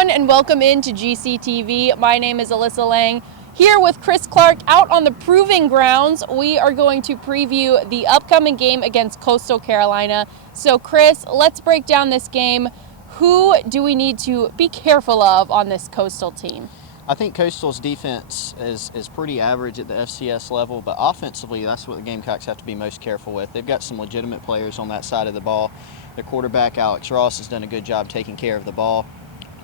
everyone, and welcome into GCTV. My name is Alyssa Lang, here with Chris Clark out on the proving grounds. We are going to preview the upcoming game against Coastal Carolina. So Chris, let's break down this game. Who do we need to be careful of on this Coastal team? I think Coastal's defense is pretty average at the FCS level, but offensively, that's what the Gamecocks have to be most careful with. They've got some legitimate players on that side of the ball. Their quarterback, Alex Ross, has done a good job taking care of the ball.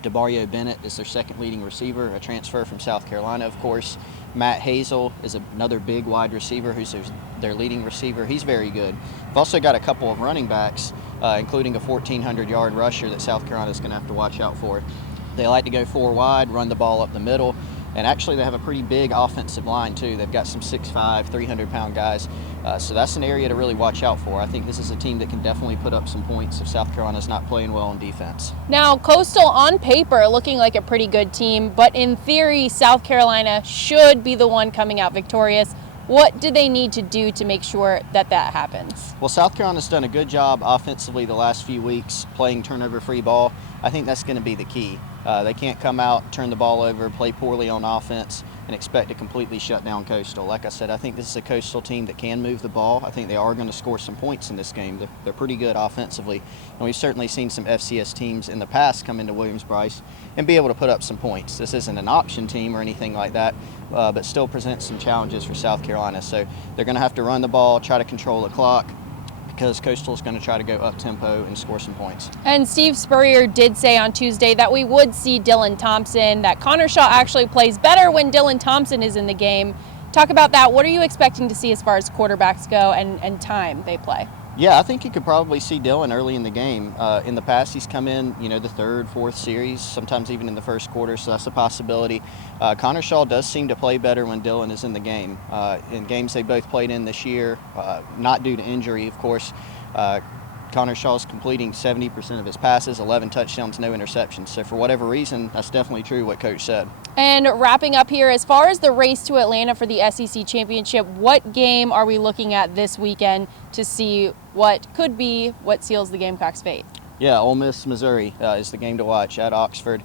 DeBario Bennett is their second leading receiver, a transfer from South Carolina, of course. Matt Hazel is another big wide receiver who's their leading receiver. He's very good. We've also got a couple of running backs, including a 1,400-yard rusher that South Carolina's going to have to watch out for. They like to go four wide, run the ball up the middle, and actually they have a pretty big offensive line too. They've got some 6'5", 300-pound guys, so that's an area to really watch out for. I think this is a team that can definitely put up some points if South Carolina's not playing well on defense. Now, Coastal on paper looking like a pretty good team, but in theory, South Carolina should be the one coming out victorious. What do they need to do to make sure that that happens? Well, South Carolina's done a good job offensively the last few weeks playing turnover-free ball. I think that's going to be the key. They can't come out, turn the ball over, play poorly on offense, and expect to completely shut down Coastal. Like I said, I think this is a Coastal team that can move the ball. I think they are going to score some points in this game. They're pretty good offensively, and we've certainly seen some FCS teams in the past come into Williams-Brice and be able to put up some points. This isn't an option team or anything like that, but still presents some challenges for South Carolina. So they're going to have to run the ball, try to control the clock, because Coastal is going to try to go up-tempo and score some points. And Steve Spurrier did say on Tuesday that we would see Dylan Thompson, that Connor Shaw actually plays better when Dylan Thompson is in the game. Talk about that. What are you expecting to see as far as quarterbacks go and time they play? Yeah, I think you could probably see Dylan early in the game. In the past, he's come in, the third, fourth series, sometimes even in the first quarter, so that's a possibility. Connor Shaw does seem to play better when Dylan is in the game. In games they both played in this year, not due to injury, of course, Connor Shaw's completing 70% of his passes, 11 touchdowns, no interceptions. So for whatever reason, that's definitely true what Coach said. And wrapping up here, as far as the race to Atlanta for the SEC Championship, what game are we looking at this weekend to see what could be what seals the Gamecocks' fate? Yeah, Ole Miss, Missouri is the game to watch at Oxford.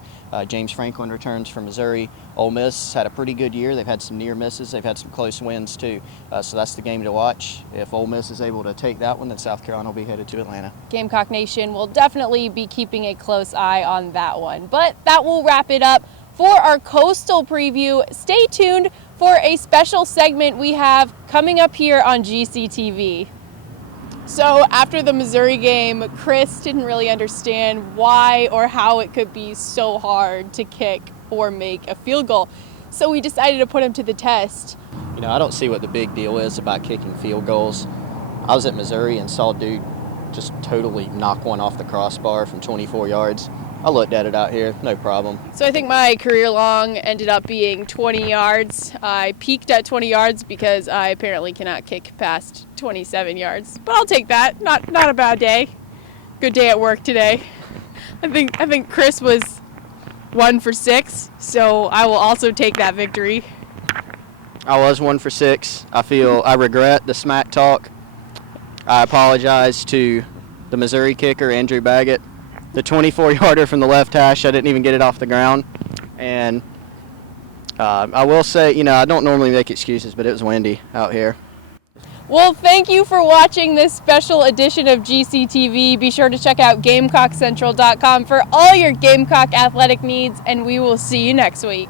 James Franklin returns from Missouri. Ole Miss had a pretty good year. They've had some near misses. They've had some close wins too. So that's the game to watch. If Ole Miss is able to take that one, then South Carolina will be headed to Atlanta. Gamecock Nation will definitely be keeping a close eye on that one. But that will wrap it up for our Coastal preview. Stay tuned for a special segment we have coming up here on GCTV. So after the Missouri game, Chris didn't really understand why or how it could be so hard to kick or make a field goal. So we decided to put him to the test. I don't see what the big deal is about kicking field goals. I was at Missouri and saw a dude just totally knock one off the crossbar from 24 yards. I looked at it out here, no problem. So I think my career long ended up being 20 yards. I peaked at 20 yards because I apparently cannot kick past 27 yards. But I'll take that. Not a bad day. Good day at work today. I think Chris was 1 for 6, so I will also take that victory. I was 1 for 6. I regret the smack talk. I apologize to the Missouri kicker, Andrew Baggett. The 24-yarder from the left hash, I didn't even get it off the ground. And I will say, I don't normally make excuses, but it was windy out here. Well, thank you for watching this special edition of GCTV. Be sure to check out GamecockCentral.com for all your Gamecock athletic needs, and we will see you next week.